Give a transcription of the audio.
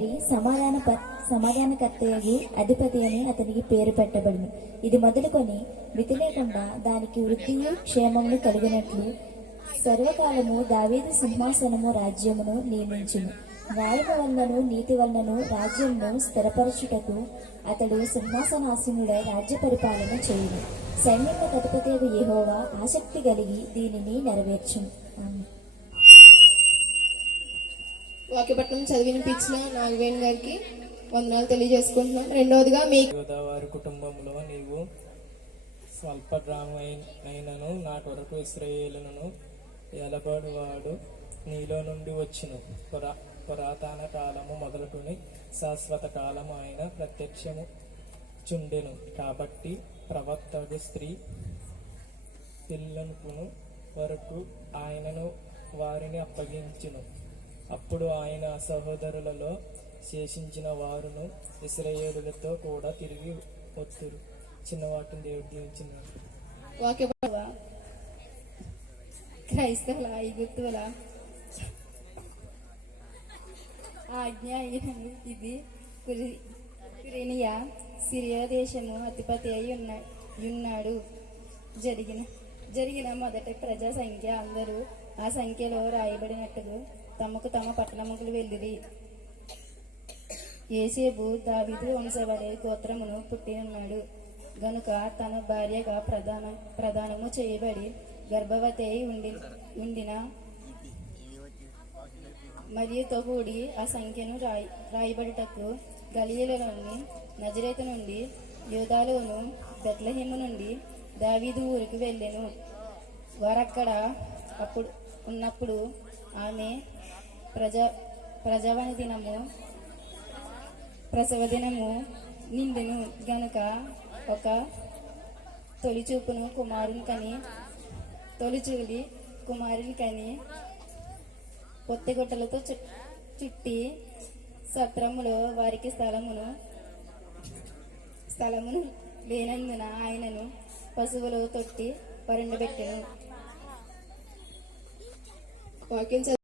తండ్రి సమాధాన సమాధానకర్తయగు అధిపతి అని అతనికి పేరు పెట్టబడింది ఇది మొదలుకొని మితి లేకుండా దానికి వృద్ధియు క్షేమమును కలిగినట్లు సర్వకాలము దావీదు సింహాసనము రాజ్యమును నియమించును. న్యాయము వలనను నీతి వలనను రాజ్యమును స్థిరపరచుటకు అతడు సింహాసనాసీనుడై రాజ్య పరిపాలన చేయును. సైన్యములకు అధిపతి యహోవా ఆసక్తి కలిగి దీనిని నెరవేర్చును. వాక్యపట్నం చదివినిపించిన నాగవేణి గారికి వందనాలు తెలియజేసుకుంటున్నాం. రెండవదిగా మీ గోదావరి కుటుంబంలో నీవు స్వల్ప గ్రామైనను నా కొరకు ఇస్రాయేలును ఎలబడివాడు నీలో నుండి వచ్చిన. పురా పురాతన కాలము మొదలుకొని శాశ్వత కాలము ఆయన ప్రత్యక్షము చుండెను. కాబట్టి ప్రవక్తడు స్త్రీ పిల్లనుకును వరకు ఆయనను వారిని అప్పగించును. అప్పుడు ఆయన సహోదరులలో శేషించిన వారును ఇస్రయేలులతో కూడా తిరిగి వత్తురు చిన్నవాటిని దేవుడు దీవించినాడు వాక్య క్రైస్తవుల ఐగుప్తుల ఆజ్ఞ ఇది కురి- సిరియా దేశము అధిపతి అయి ఉన్న ఉన్నాడు. జరిగిన జరిగిన మొదటి ప్రజా సంఖ్య అందరూ ఆ సంఖ్యలో రాయబడినట్టుగా తమకు తమ పట్టణముకులు వెళ్ళిరి. ఏసేపు దావిదు వంశవడే గోత్రమును పుట్టి ఉన్నాడు గనుక తన భార్యగా ప్రధాన ప్రధానము చేయబడి గర్భవతి అయి ఉండి ఉండిన మరియుతో కూడి ఆ సంఖ్యను రాయి రాయబడుటకు గలియలలోని నజరేత నుండి యోధాలోను బెత్లహేము నుండి దావీదు ఊరికి వెళ్ళాను. వారక్కడ అప్పుడు ఉన్నప్పుడు ఆమె ప్రజా ప్రజావాణి దినము ప్రసవ దినము నిండును గనుక ఒక తొలి చూపును కుమారుని కని తొలి చూలి కుమారుని కని పొత్తిగుట్టలతో చుట్టి సత్రములో వారికి స్థలమును స్థలమును లేనందున ఆయనను పశువులు తొట్టి పరుండబెట్టెను వాక్యం